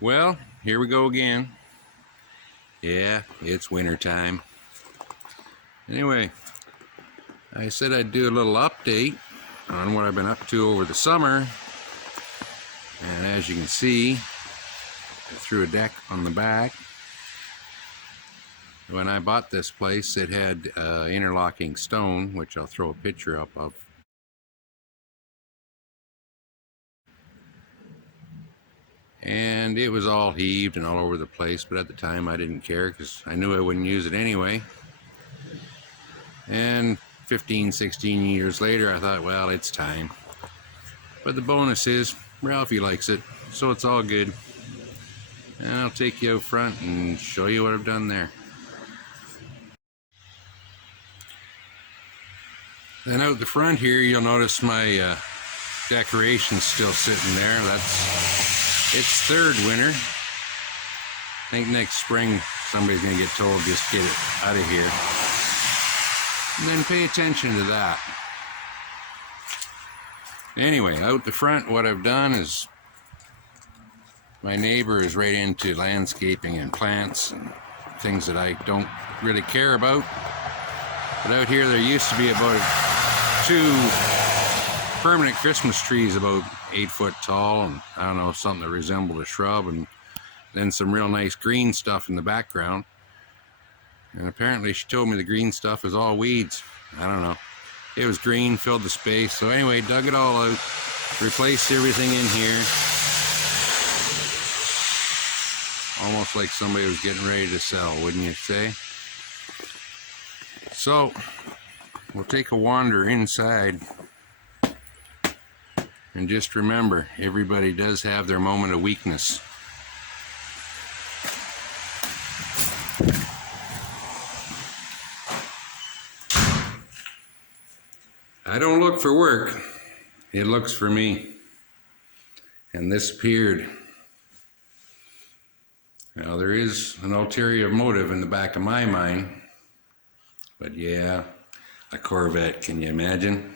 Well, here we go again. Yeah, it's winter time. Anyway, I said I'd do a little update on what I've been up to over the summer. And as you can see, I threw a deck on the back. When I bought this place, it had interlocking stone, which I'll throw a picture up of. And it was all heaved and all over the place, but at the time I didn't care because I knew I wouldn't use it anyway. And 15, 16 years later, I thought, well, it's time. But the bonus is, Ralphie likes it, so it's all good. And I'll take you out front and show you what I've done there. Then out the front here, you'll notice my decorations still sitting there. It's third winter. I think next spring somebody's gonna get told just get it out of here. And then pay attention to that. Anyway, out the front, what I've done is my neighbor is right into landscaping and plants and things that I don't really care about. But out here, there used to be about 2 permanent Christmas trees about 8 foot tall, and I don't know, something that resembled a shrub, and then some real nice green stuff in the background. And apparently she told me the green stuff is all weeds. I don't know. It was green, filled the space. So anyway, dug it all out, replaced everything in here. Almost like somebody was getting ready to sell, wouldn't you say? So we'll take a wander inside. And just remember, everybody does have their moment of weakness. I don't look for work, it looks for me. And this appeared. Now there is an ulterior motive in the back of my mind, but yeah, a Corvette, can you imagine?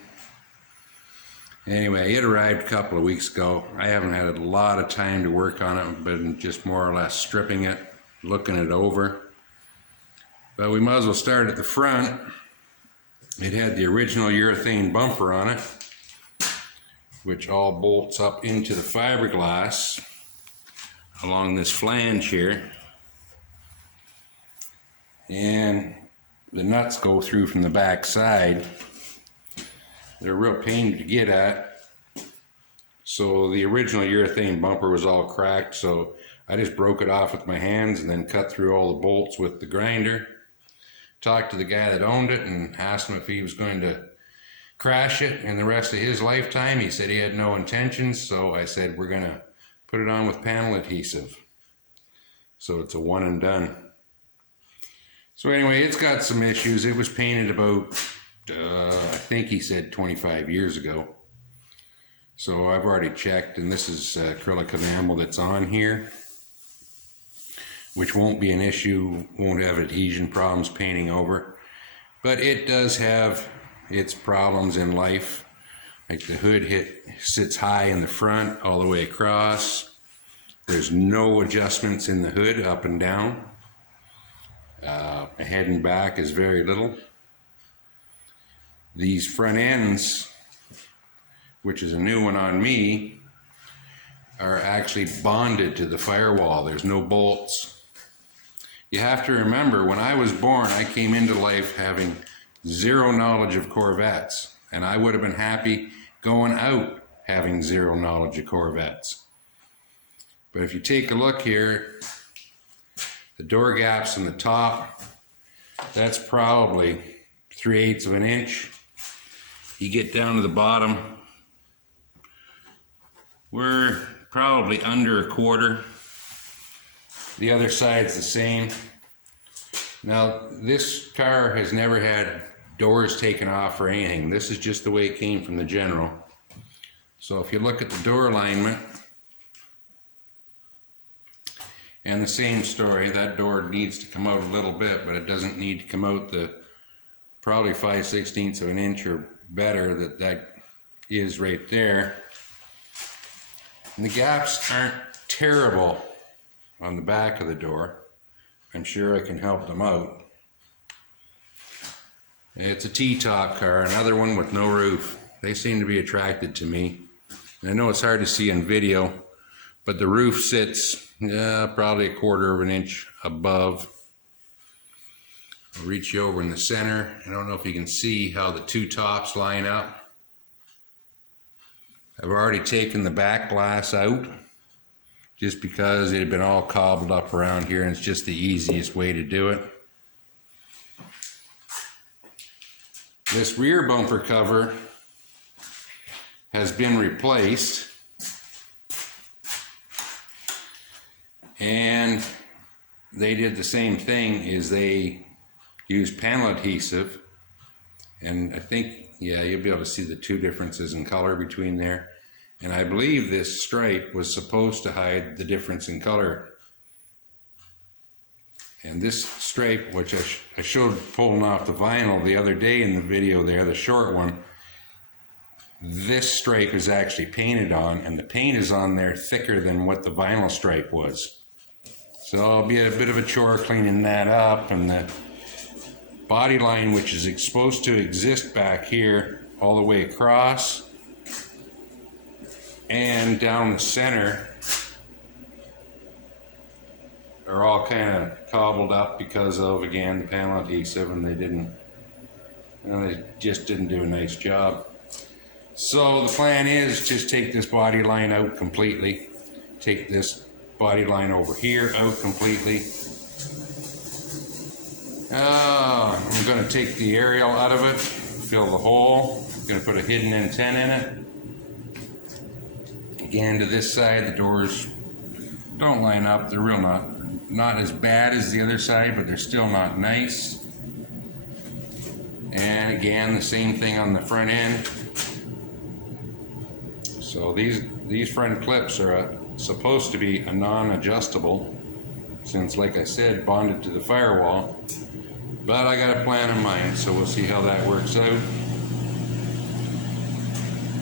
Anyway, it arrived a couple of weeks ago. I haven't had a lot of time to work on it, but just more or less stripping it, looking it over. But we might as well start at the front. It had the original urethane bumper on it, which all bolts up into the fiberglass along this flange here. And the nuts go through from the back side. They're a real pain to get at. So the original urethane bumper was all cracked, so I just broke it off with my hands and then cut through all the bolts with the grinder. Talked to the guy that owned it and asked him if he was going to crash it in the rest of his lifetime. He said he had no intentions, so I said we're gonna put it on with panel adhesive. So it's a one and done. So anyway, it's got some issues. It was painted about, I think he said 25 years ago. So I've already checked, and this is acrylic enamel that's on here, which won't be an issue, won't have adhesion problems painting over. But it does have its problems in life. Like the hood sits high in the front all the way across. There's no adjustments in the hood up and down. Ahead and back is very little. These front ends, which is a new one on me, are actually bonded to the firewall. There's no bolts. You have to remember, when I was born, I came into life having zero knowledge of Corvettes, and I would have been happy going out having zero knowledge of Corvettes. But if you take a look here, the door gaps in the top, that's probably 3/8 of an inch. You get down to the bottom, we're probably under 1/4. The other side's the same. Now, this car has never had doors taken off or anything. This is just the way it came from the General. So if you look at the door alignment, and the same story, that door needs to come out a little bit, but it doesn't need to come out the probably 5/16 of an inch or better that is right there. And the gaps aren't terrible on the back of the door. I'm sure I can help them out. It's a T-top car, another one with no roof. They seem to be attracted to me. And I know it's hard to see in video, but the roof sits probably a quarter of an inch above. I'll reach you over in the center. I don't know if you can see how the two tops line up. I've already taken the back glass out just because it had been all cobbled up around here, and it's just the easiest way to do it. This rear bumper cover has been replaced, and they did the same thing. Is they used panel adhesive, and I think, yeah, you'll be able to see the two differences in color between there. And I believe this stripe was supposed to hide the difference in color. And this stripe, which I showed pulling off the vinyl the other day in the video there, the short one, this stripe is actually painted on, and the paint is on there thicker than what the vinyl stripe was. So it'll be a bit of a chore cleaning that up, and the body line, which is supposed to exist back here all the way across and down the center, are all kind of cobbled up because of, again, the panel adhesive, and they just didn't do a nice job. So the plan is just take this body line out completely, take this body line over here out completely. I'm going to take the aerial out of it, fill the hole. I'm going to put a hidden antenna in it. Again, to this side, the doors don't line up. They're not as bad as the other side, but they're still not nice. And again, the same thing on the front end. So these front clips are supposed to be a non-adjustable, since, like I said, bonded to the firewall. But I got a plan in mind, so we'll see how that works out.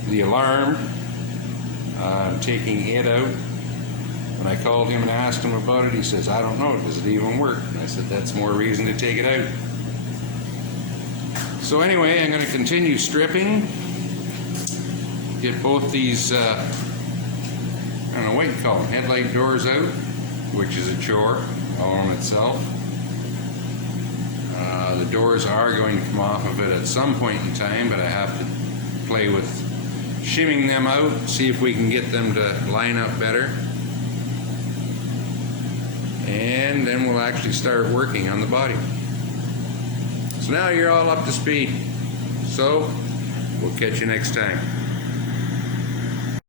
The alarm, I'm taking it out. When I called him and asked him about it, he says, I don't know, does it even work? And I said, that's more reason to take it out. So anyway, I'm going to continue stripping, get both these, I don't know what you call them, headlight doors out, which is a chore all on itself. The doors are going to come off of it at some point in time, but I have to play with shimming them out, see if we can get them to line up better. And then we'll actually start working on the body. So now you're all up to speed. So we'll catch you next time.